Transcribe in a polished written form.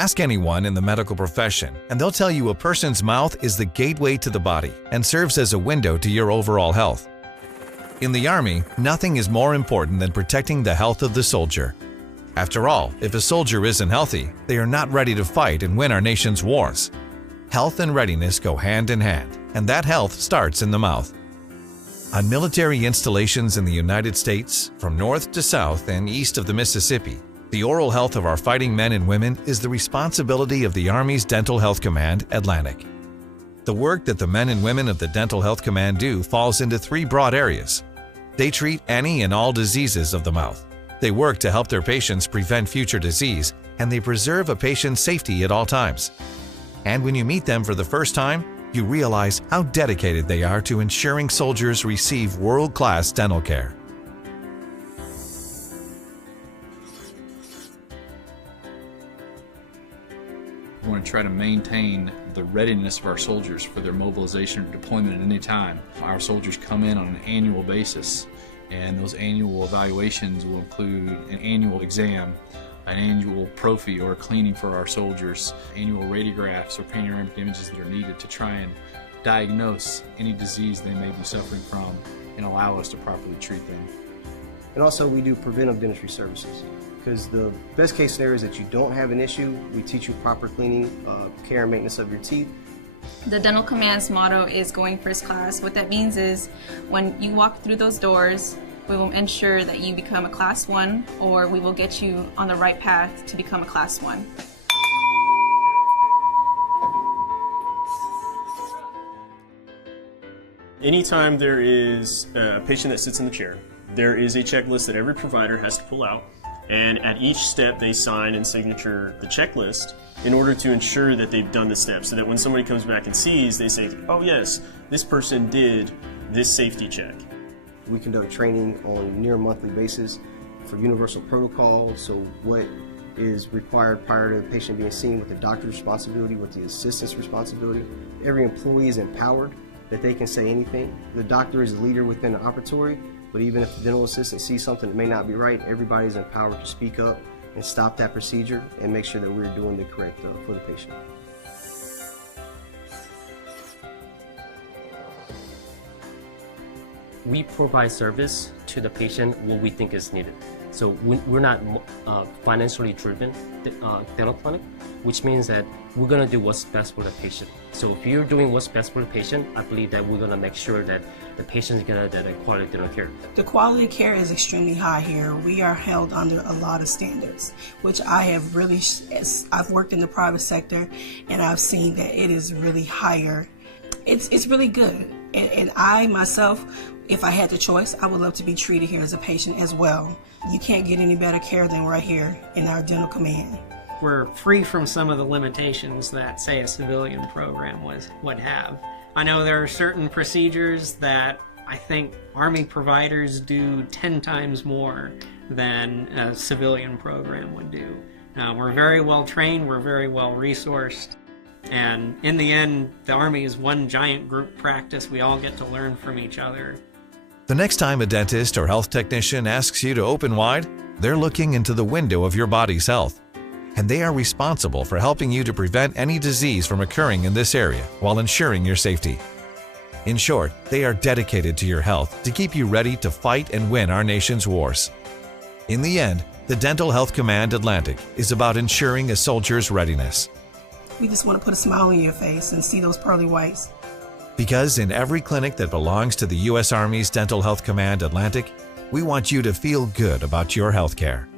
Ask anyone in the medical profession, and they'll tell you a person's mouth is the gateway to the body and serves as a window to your overall health. In the Army, nothing is more important than protecting the health of the soldier. After all, if a soldier isn't healthy, they are not ready to fight and win our nation's wars. Health and readiness go hand in hand, and that health starts in the mouth. On military installations in the United States, from north to south and east of the Mississippi, the oral health of our fighting men and women is the responsibility of the Army's Dental Health Command, Atlantic. The work that the men and women of the Dental Health Command do falls into three broad areas. They treat any and all diseases of the mouth. They work to help their patients prevent future disease, and they preserve a patient's safety at all times. And when you meet them for the first time, you realize how dedicated they are to ensuring soldiers receive world-class dental care. We want to try to maintain the readiness of our soldiers for their mobilization or deployment at any time. Our soldiers come in on an annual basis, and those annual evaluations will include an annual exam, an annual prophy or cleaning for our soldiers, annual radiographs or panoramic images that are needed to try and diagnose any disease they may be suffering from and allow us to properly treat them. And also we do preventive dentistry services, because the best case scenario is that you don't have an issue. We teach you proper cleaning, care and maintenance of your teeth. The Dental Command's motto is going first class. What that means is when you walk through those doors, we will ensure that you become a Class 1, or we will get you on the right path to become a Class 1. Anytime there is a patient that sits in the chair, there is a checklist that every provider has to pull out, and at each step they sign and signature the checklist in order to ensure that they've done the steps, so that when somebody comes back and sees, they say, oh yes, this person did this safety check. We conduct training on a near monthly basis for universal protocol, so what is required prior to the patient being seen, with the doctor's responsibility, with the assistant's responsibility. Every employee is empowered that they can say anything. The doctor is the leader within the operatory, but even if the dental assistant sees something that may not be right, everybody's empowered to speak up and stop that procedure and make sure that we're doing the correct for the patient. We provide service to the patient what we think is needed. So we're not financially driven dental clinic, which means that we're going to do what's best for the patient. So if you're doing what's best for the patient, I believe that we're going to make sure that the patient is going to get a quality dental care. The quality of care is extremely high here. We are held under a lot of standards, which I have really, I've worked in the private sector and I've seen that it is really higher. It's really good. And I myself, if I had the choice, I would love to be treated here as a patient as well. You can't get any better care than right here in our dental command. We're free from some of the limitations that, say, a civilian program would have. I know there are certain procedures that I think Army providers do 10 times more than a civilian program would do. We're very well trained, we're very well resourced. And in the end, the Army is one giant group practice. We all get to learn from each other. The next time a dentist or health technician asks you to open wide, they're looking into the window of your body's health. And they are responsible for helping you to prevent any disease from occurring in this area while ensuring your safety. In short, they are dedicated to your health to keep you ready to fight and win our nation's wars. In the end, the Dental Health Command Atlantic is about ensuring a soldier's readiness. We just want to put a smile on your face and see those pearly whites. Because in every clinic that belongs to the U.S. Army's Dental Health Command Atlantic, we want you to feel good about your health care.